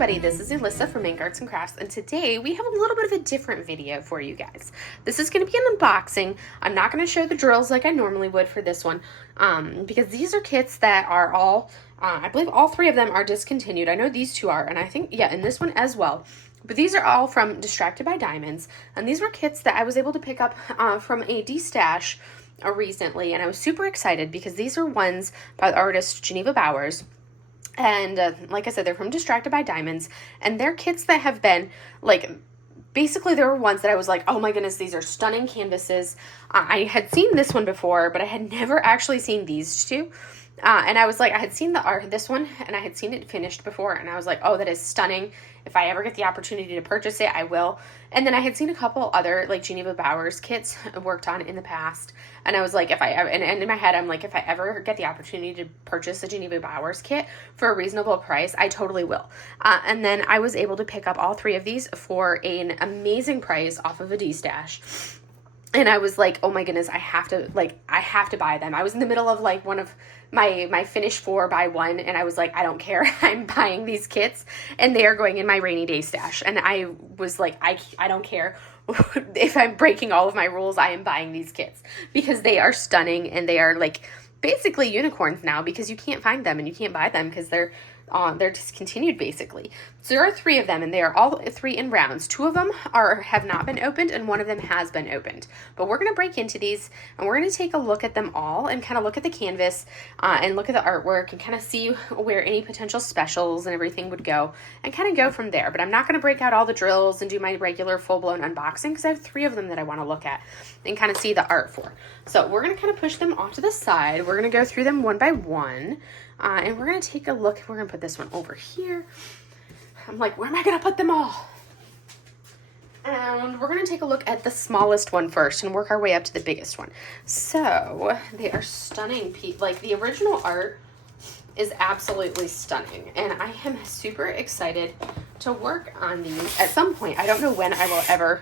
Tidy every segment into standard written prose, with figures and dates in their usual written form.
everybody, this is Alyssa from Ink Arts and Crafts, and today we have a little bit of a different video for you guys. This is going to be an unboxing. I'm not going to show the drills like I normally would for this one, because these are kits that are all, I believe all three of them are discontinued. I know these two are, and I think, yeah, and this one as well. But these are all from Distracted by Diamonds, and these were kits that I was able to pick up from a destash recently, and I was super excited because these are ones by the artist Geneva Bowers. And like I said, they're from Distracted by Diamonds, and they're kits that have been, like, basically there were ones that I was like, oh my goodness, these are stunning canvases. I had seen this one before, but I had never actually seen these two. And I was like, I had seen this one, and I had seen it finished before, and I was like, oh, that is stunning. If I ever get the opportunity to purchase it, I will. And then I had seen a couple other, like, Geneva Bowers kits worked on in the past, and I was like, if I ever, and in my head, I'm like, if I ever get the opportunity to purchase a Geneva Bowers kit for a reasonable price, I totally will. And then I was able to pick up all three of these for an amazing price off of a D-stash. And I was like, oh my goodness, I have to buy them. I was in the middle of, like, one of my finish 4 buy 1, and I was like, I don't care. I'm buying these kits, and they are going in my rainy day stash. And I was like, I don't care. If I'm breaking all of my rules, I am buying these kits because they are stunning, and they are, like, basically unicorns now because you can't find them and you can't buy them because they're discontinued, basically. So there are 3 of them, and they are all 3 in rounds. 2 of them have not been opened, and 1 of them has been opened. But we're going to break into these, and we're going to take a look at them all and kind of look at the canvas and look at the artwork and kind of see where any potential specials and everything would go and kind of go from there. But I'm not going to break out all the drills and do my regular full-blown unboxing because I have 3 of them that I want to look at and kind of see the art for. So we're going to kind of push them off to the side. We're going to go through them one by one. And we're going to take a look. We're going to put this one over here. I'm like, where am I going to put them all? And we're going to take a look at the smallest one first and work our way up to the biggest one. So they are stunning. Like, the original art is absolutely stunning. And I am super excited to work on these at some point. I don't know when I will ever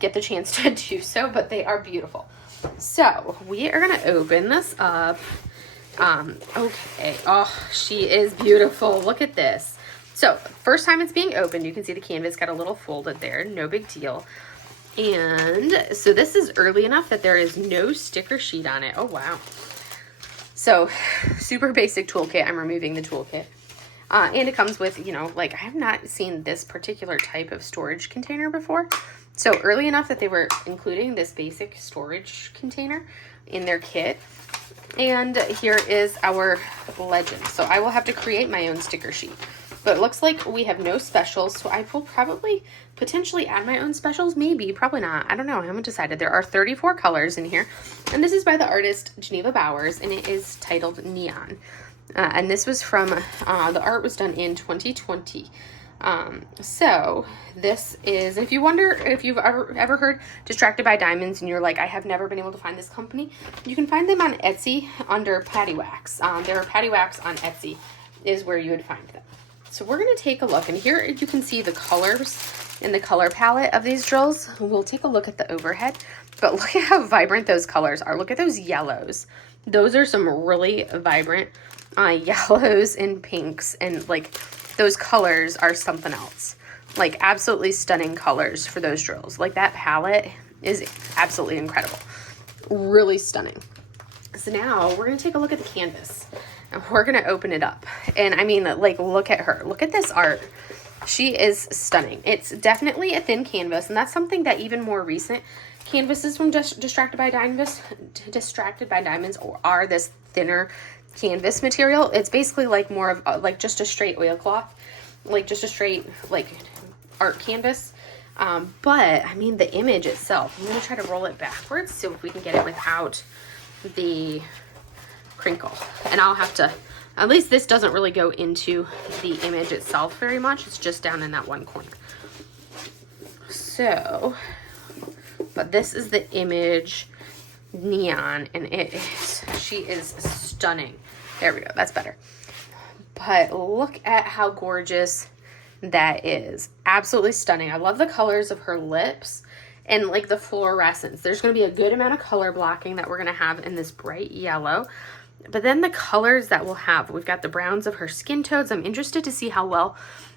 get the chance to do so, but they are beautiful. So we are going to open this up. Okay. Oh, she is beautiful. Look at this. So first time it's being opened, you can see the canvas got a little folded there. No big deal. And so this is early enough that there is no sticker sheet on it. Oh, wow. So super basic toolkit. I'm removing the toolkit. And it comes with, you know, like, I have not seen this particular type of storage container before. So early enough that they were including this basic storage container in their kit. And here is our legend. So I will have to create my own sticker sheet. But it looks like we have no specials, so I will probably potentially add my own specials. Maybe, probably not. I don't know. I haven't decided. There are 34 colors in here. And this is by the artist Geneva Bowers, and it is titled Neon. And this was from, the art was done in 2020. So this is, if you wonder if you've ever heard Distracted by Diamonds and you're like, I have never been able to find this company, you can find them on Etsy under Patty Wax. There are Patty Wax on Etsy is where you would find them. So we're going to take a look, and here you can see the colors in the color palette of these drills. We'll take a look at the overhead, but look at how vibrant those colors are. Look at those yellows. Those are some really vibrant yellows and pinks, and, like, those colors are something else. Like, absolutely stunning colors for those drills. Like, that palette is absolutely incredible. Really stunning. So now we're going to take a look at the canvas. And we're going to open it up. And, I mean, like, look at her. Look at this art. She is stunning. It's definitely a thin canvas. And that's something that even more recent canvases from Distracted by Diamonds are this thinner canvas material. It's basically like more of like just a straight oilcloth, like just a straight, like, art canvas. But I mean, the image itself, I'm going to try to roll it backwards so if we can get it without the crinkle. And I'll have to, at least this doesn't really go into the image itself very much. It's just down in that one corner. So, but this is the image Neon, and she is stunning. There we go. That's better. But look at how gorgeous that is. Absolutely stunning. I love the colors of her lips and, like, the fluorescence. There's going to be a good amount of color blocking that we're going to have in this bright yellow. But then the colors that we'll have, we've got the browns of her skin tones. I'm interested to see how well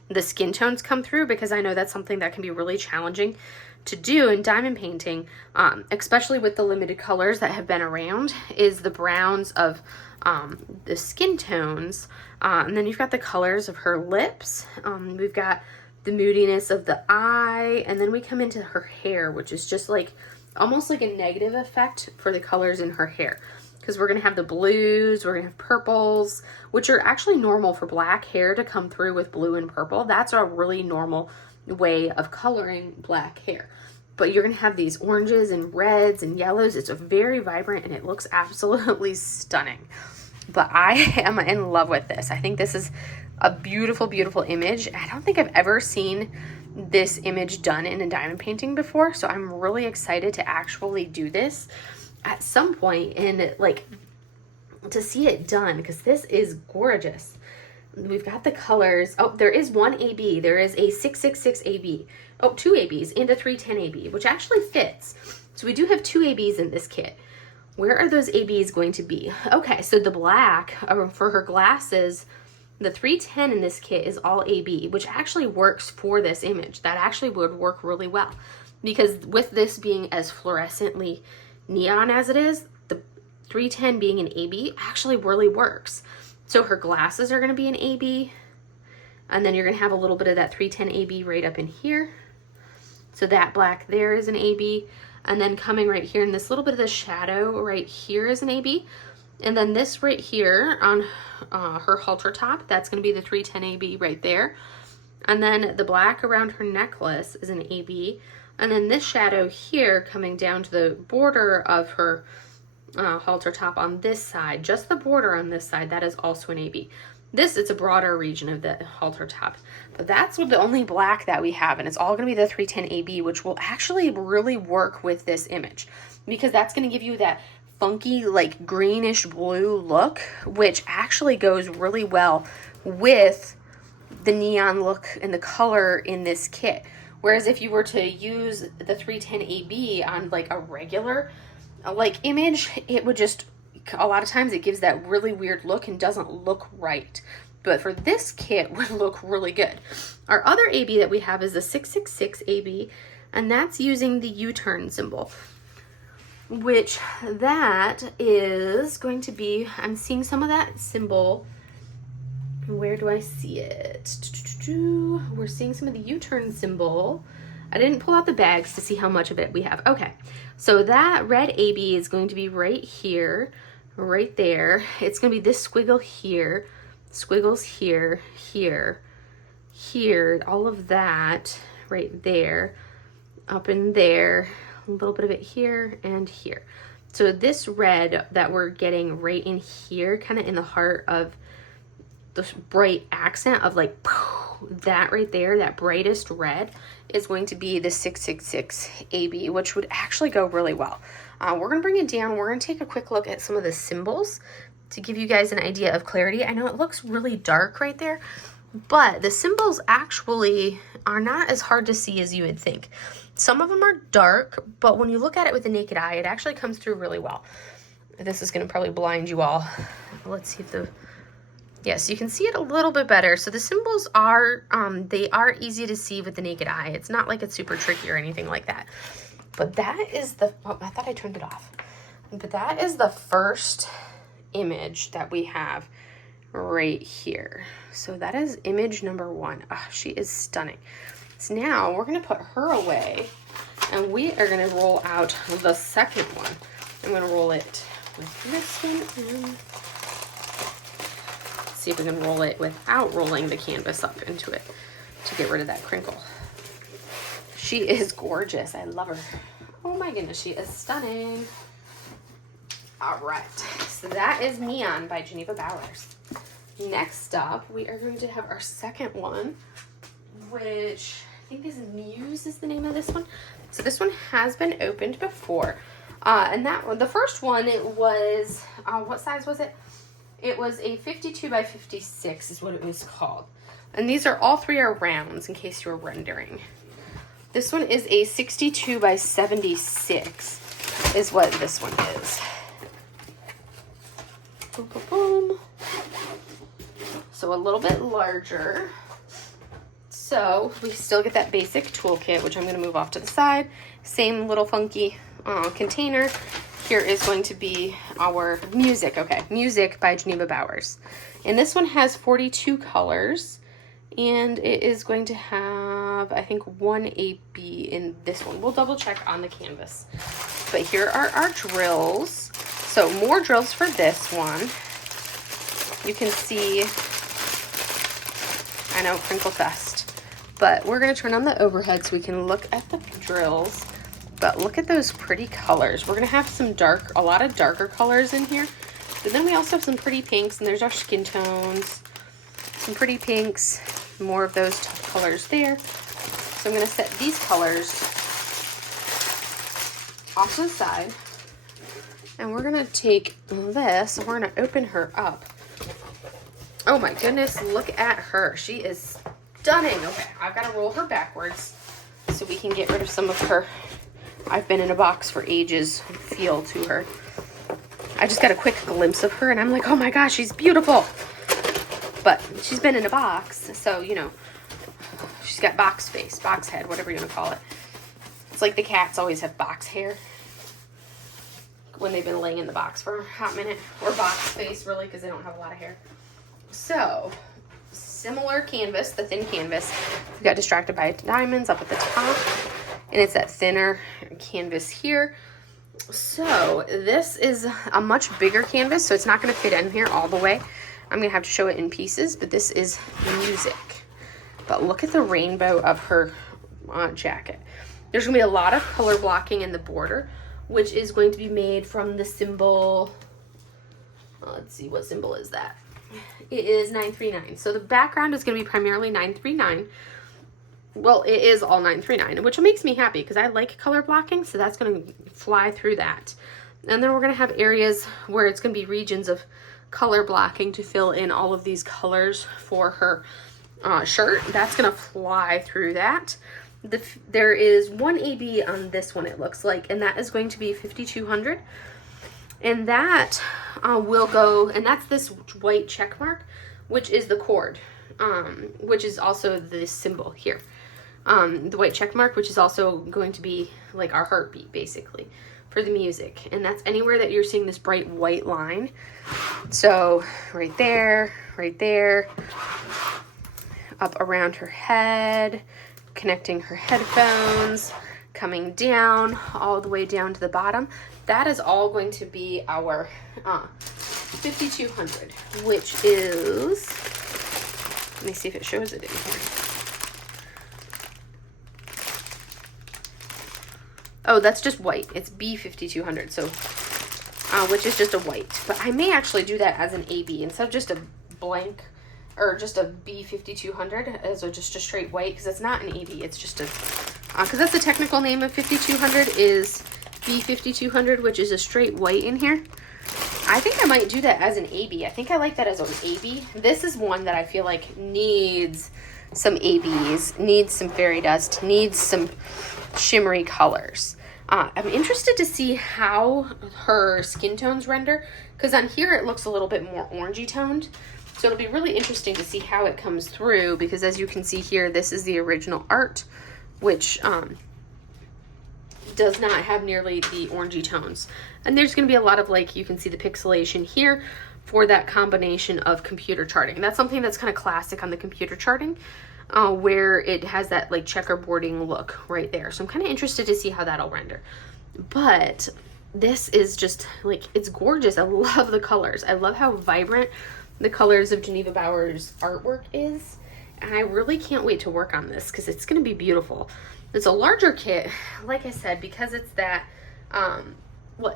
the skin tones come through, because I know that's something that can be really challenging to do in diamond painting, especially with the limited colors that have been around, is the browns of the skin tones. And then you've got the colors of her lips. We've got the moodiness of the eye, and then we come into her hair, which is just like almost like a negative effect for the colors in her hair, because we're going to have the blues, we're going to have purples, which are actually normal for black hair to come through with blue and purple. That's a really normal way of coloring black hair. But you're going to have these oranges and reds and yellows. It's a very vibrant, and it looks absolutely stunning. But I am in love with this. I think this is a beautiful, beautiful image. I don't think I've ever seen this image done in a diamond painting before, so I'm really excited to actually do this at some point and like to see it done, because this is gorgeous. We've got the colors. Oh, there is one AB. There is a 666 AB. Oh, two ABs and a 310 AB, which actually fits. So we do have two ABs in this kit. Where are those ABs going to be? Okay, so the black for her glasses, the 310 in this kit is all AB, which actually works for this image. That actually would work really well, because with this being as fluorescently neon as it is, the 310 being an AB actually really works. So her glasses are going to be an AB, and then you're going to have a little bit of that 310 AB right up in here. So that black there is an AB, and then coming right here in this little bit of the shadow right here is an AB. And then this right here on her halter top, that's going to be the 310 AB right there. And then the black around her necklace is an AB. And then this shadow here coming down to the border of her halter top on this side, just the border on this side, that is also an AB. This, it's a broader region of the halter top. But that's the only black that we have, and it's all going to be the 310 AB, which will actually really work with this image, because that's going to give you that funky, like greenish blue look, which actually goes really well with the neon look and the color in this kit. Whereas if you were to use the 310 AB on like a regular like image, it would just, a lot of times it gives that really weird look and doesn't look right. But for this kit would look really good. Our other AB that we have is the 666 AB, and that's using the U-turn symbol, which that is going to be, I'm seeing some of that symbol. Where do I see it? We're seeing some of the U-turn symbol. I didn't pull out the bags to see how much of it we have. Okay, so that red AB is going to be right here, right there. It's going to be this squiggle here, squiggles here, here, here, all of that right there, up in there, a little bit of it here and here. So this red that we're getting right in here, kind of in the heart of the bright accent of like that right there, that brightest red is going to be the 666 AB, which would actually go really well. We're going to bring it down. We're going to take a quick look at some of the symbols to give you guys an idea of clarity. I know it looks really dark right there, but the symbols actually are not as hard to see as you would think. Some of them are dark, but when you look at it with the naked eye, it actually comes through really well. This is going to probably blind you all. Let's see if yes, you can see it a little bit better. So the symbols are, they are easy to see with the naked eye. It's not like it's super tricky or anything like that. But that is the, oh, I thought I turned it off. But that is the first image that we have right here. So that is image number 1. Oh, she is stunning. So now we're going to put her away, and we are going to roll out the second one. I'm going to roll it with this one, and see if we can roll it without rolling the canvas up into it to get rid of that crinkle. She is gorgeous. I love her. Oh my goodness, she is stunning. All right, so that is Neon by Geneva Bowers. Next up, we are going to have our second one, which I think is Muse is the name of this one. So this one has been opened before. And that one, the first one, it was, what size was it? It was a 52 by 56 is what it was called. And these are, all three are rounds in case you were wondering. This one is a 62 by 76 is what this one is. Boom, boom, boom. So a little bit larger. So we still get that basic toolkit, which I'm going to move off to the side. Same little funky container. Here is going to be our music. Okay, Music by Geneva Bowers. And this one has 42 colors. And it is going to have, I think, 1 AB in this one. We'll double check on the canvas. But here are our drills. So more drills for this one. You can see, I know, Crinkle Fest. But we're going to turn on the overhead so we can look at the drills. But look at those pretty colors. We're going to have some a lot of darker colors in here. But then we also have some pretty pinks, and there's our skin tones. Some pretty pinks, more of those colors there. So I'm going to set these colors off to the side. And we're going to take this, and we're going to open her up. Oh my goodness, look at her. She is stunning. Okay, I've got to roll her backwards so we can get rid of some of her I've been in a box for ages feel to her. I just got a quick glimpse of her and I'm like, oh my gosh, she's beautiful. But she's been in a box, so, you know, she's got box face, box head, whatever you want to call it. It's like the cats always have box hair when they've been laying in the box for a hot minute. Or box face, really, because they don't have a lot of hair. So, similar canvas, the thin canvas. We got distracted by diamonds up at the top. And it's that thinner canvas here. So this is a much bigger canvas, so it's not going to fit in here all the way. I'm going to have to show it in pieces, but this is Music. But look at the rainbow of her jacket. There's going to be a lot of color blocking in the border, which is going to be made from the symbol. Let's see, what symbol is that? It is 939. So the background is going to be primarily 939. Well, it is all 939, which makes me happy because I like color blocking, so that's going to fly through that. And then we're going to have areas where it's going to be regions of color blocking to fill in all of these colors for her shirt. That's going to fly through that. There is 1 AB on this one, it looks like, and that is going to be 5,200. And that will go, and that's this white check mark, which is the cord, which is also this symbol here. The white check mark, which is also going to be like our heartbeat, basically, for the music. And that's anywhere that you're seeing this bright white line. So right there, up around her head, connecting her headphones, coming down, all the way down to the bottom. That is all going to be our 5,200, which is, let me see if it shows it in here. Oh, that's just white. It's B5200, so which is just a white. But I may actually do that as an AB instead of just a blank or just a B5200 as just a straight white, because it's not an AB. It's just a because that's the technical name of 5200 is B5200, which is a straight white in here. I think I might do that as an AB. I think I like that as an AB. This is one that I feel like needs some ABs, needs some fairy dust, needs some shimmery colors. I'm interested to see how her skin tones render, because on here it looks a little bit more orangey toned. So it'll be really interesting to see how it comes through, because as you can see here, this is the original art, which does not have nearly the orangey tones. And there's going to be a lot of, like, you can see the pixelation here for that combination of computer charting. That's something that's kind of classic on the computer charting, where it has that like checkerboarding look right there. So I'm kind of interested to see how that'll render. But this is just like, it's gorgeous. I love the colors. I love how vibrant the colors of Geneva Bowers artwork is. And I really can't wait to work on this because it's going to be beautiful. It's a larger kit, like I said, because it's that,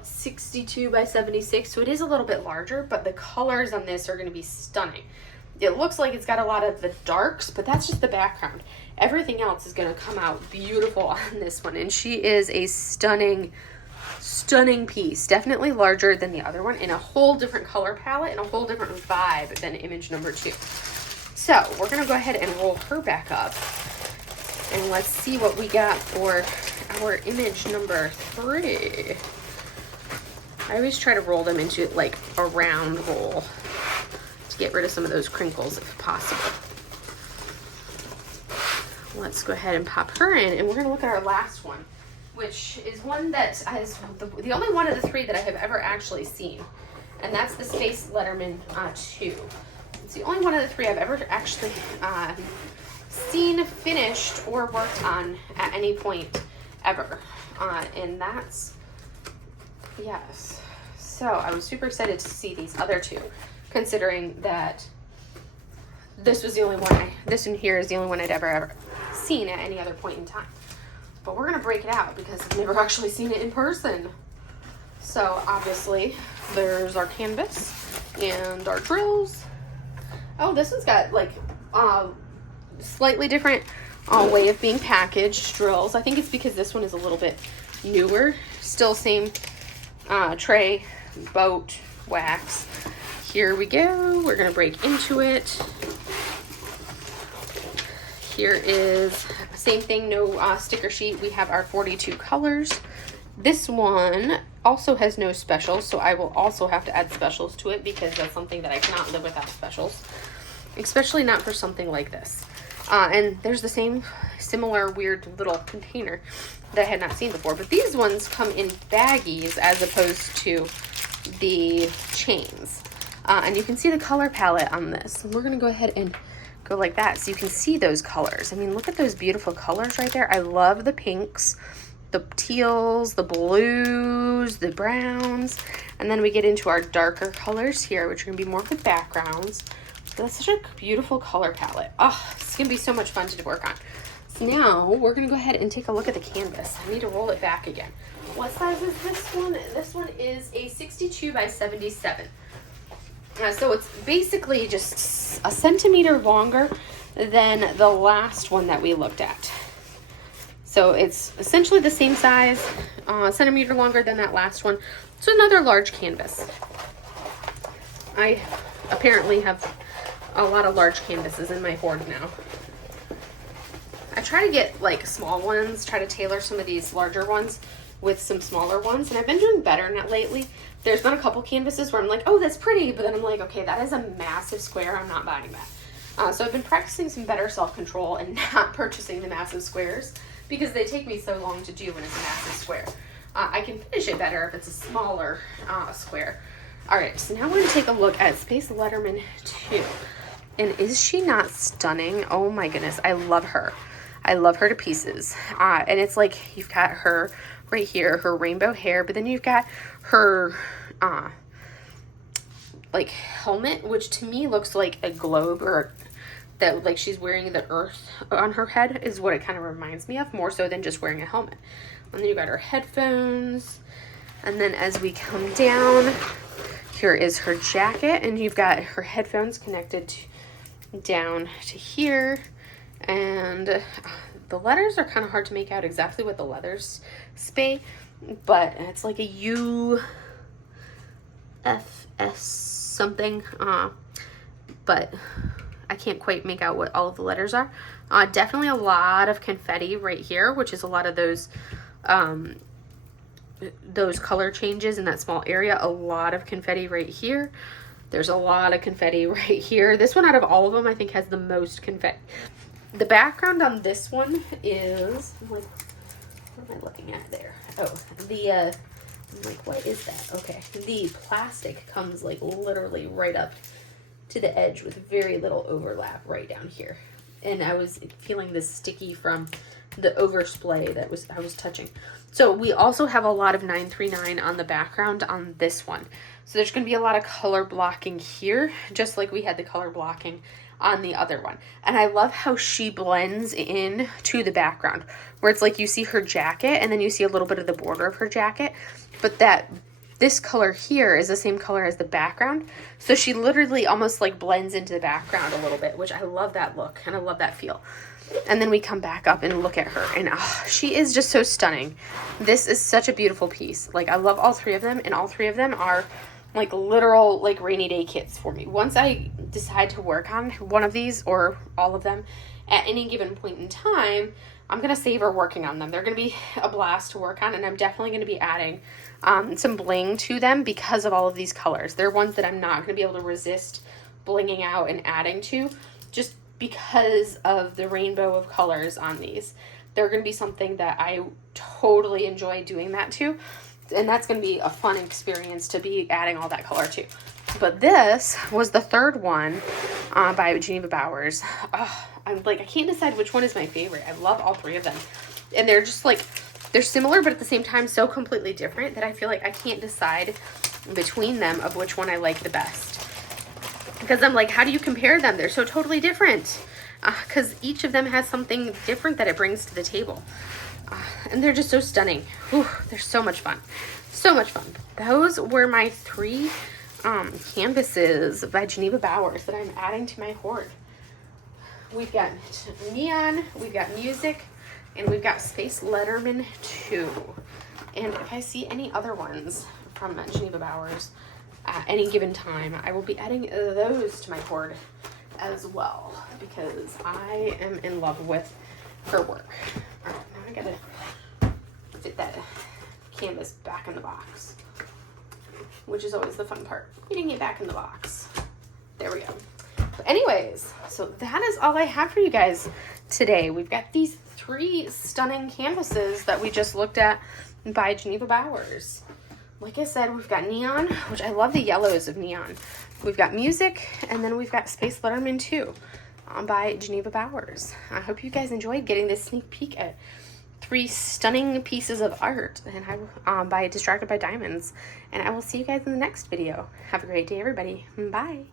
62 by 76. So it is a little bit larger, but the colors on this are going to be stunning. It looks like it's got a lot of the darks, but that's just the background. Everything else is going to come out beautiful on this one. And she is a stunning, stunning piece. Definitely larger than the other one, in a whole different color palette and a whole different vibe than image number 2. So we're going to go ahead and roll her back up. And let's see what we got for our image number 3. I always try to roll them into like a round roll to get rid of some of those crinkles if possible. let's go ahead and pop her in, and we're going to look at our last one, which is one that is the only one of the three that I have ever actually seen, and that's the Space Letterman 2. It's the only one of the three I've ever actually seen, finished, or worked on at any point ever, and that's, yes. So I was super excited to see these other two, considering that this was the only one, this one here is the only one I'd ever seen at any other point in time. But we're going to break it out because I've never actually seen it in person. So obviously there's our canvas and our drills. Oh, this one's got like slightly different way of being packaged, drills. I think it's because this one is a little bit newer. Still same tray, boat, wax. Here we go. We're going to break into it. Here is same thing, no sticker sheet. We have our 42 colors. This one also has no specials, so I will also have to add specials to it because that's something that I cannot live without specials, especially not for something like this. And there's the same similar weird little container that I had not seen before, but these ones come in baggies as opposed to the chains. And you can see the color palette on this. And we're going to go ahead and go like that so you can see those colors. I mean, look at those beautiful colors right there. I love the pinks, the teals, the blues, the browns, and then we get into our darker colors here, which are going to be more for backgrounds. That's such a beautiful color palette. Oh, it's going to be so much fun to work on. So now we're going to go ahead and take a look at the canvas. I need to roll it back again. What size is this one? This one is a 62 by 77. So it's basically just a centimeter longer than the last one that we looked at. So it's essentially the same size, a centimeter longer than that last one. So another large canvas. I apparently have a lot of large canvases in my hoard now. I try to get like small ones, try to tailor some of these larger ones with some smaller ones, and I've been doing better in that lately. There's been a couple canvases where I'm like, oh, that's pretty, but then I'm like, okay, that is a massive square, I'm not buying that. So I've been practicing some better self-control and not purchasing the massive squares because they take me so long to do when it's a massive square. I can finish it better if it's a smaller square. All right, so now we're going to take a look at Space Letterman 2. And is she not stunning? Oh my goodness, I love her. I love her to pieces. And it's like you've got her right here, her rainbow hair, but then you've got her like helmet, which to me looks like a globe, or that like she's wearing the earth on her head is what it kind of reminds me of, more so than just wearing a helmet. And then you've got her headphones, and then as we come down, here is her jacket, and you've got her headphones connected down to here, and the letters are kind of hard to make out exactly what the letters say, but it's like a UFS something, but I can't quite make out what all of the letters are. Definitely a lot of confetti right here, which is a lot of those color changes in that small area. A lot of confetti right here. There's a lot of confetti right here. This one out of all of them I think has the most confetti. The background on this one is, I'm like, what am I looking at there? Oh, I'm like, what is that? Okay, the plastic comes like literally right up to the edge with very little overlap right down here. And I was feeling this sticky from the oversplay that I was touching. So we also have a lot of 939 on the background on this one. So there's going to be a lot of color blocking here, just like we had the color blocking on the other one. And I love how she blends in to the background, where it's like you see her jacket and then you see a little bit of the border of her jacket, but this color here is the same color as the background. So she literally almost like blends into the background a little bit, which I love that look and I love that feel. And then we come back up and look at her, and she is just so stunning. This is such a beautiful piece. Like, I love all three of them, and all three of them are like literal like rainy day kits for me. Once I decide to work on one of these or all of them at any given point in time, I'm going to savor working on them. They're going to be a blast to work on, and I'm definitely going to be adding some bling to them because of all of these colors. They're ones that I'm not going to be able to resist blinging out and adding to, just because of the rainbow of colors on these. They're going to be something that I totally enjoy doing that to. And that's going to be a fun experience to be adding all that color to. But this was the third one by Geneva Bowers. I can't decide which one is my favorite. I love all three of them. And they're just like, they're similar, but at the same time so completely different that I feel like I can't decide between them of which one I like the best. Because I'm like, how do you compare them? They're so totally different. Because each of them has something different that it brings to the table. And they're just so stunning. Whew, they're so much fun. So much fun. Those were my 3 canvases by Geneva Bowers that I'm adding to my hoard. We've got neon, we've got music, and we've got Space Letterman 2. And if I see any other ones from Geneva Bowers at any given time, I will be adding those to my hoard as well, because I am in love with her work. All right, now I gotta fit that canvas back in the box, which is always the fun part, getting it back in the box. There we go. But anyways, so that is all I have for you guys today. We've got these 3 stunning canvases that we just looked at by Geneva Bowers. Like I said, we've got neon, which I love the yellows of neon. We've got music, and then we've got Space Letterman 2 by Geneva Bowers. I hope you guys enjoyed getting this sneak peek at 3 stunning pieces of art and by Distracted by Diamonds. And I will see you guys in the next video. Have a great day, everybody. Bye.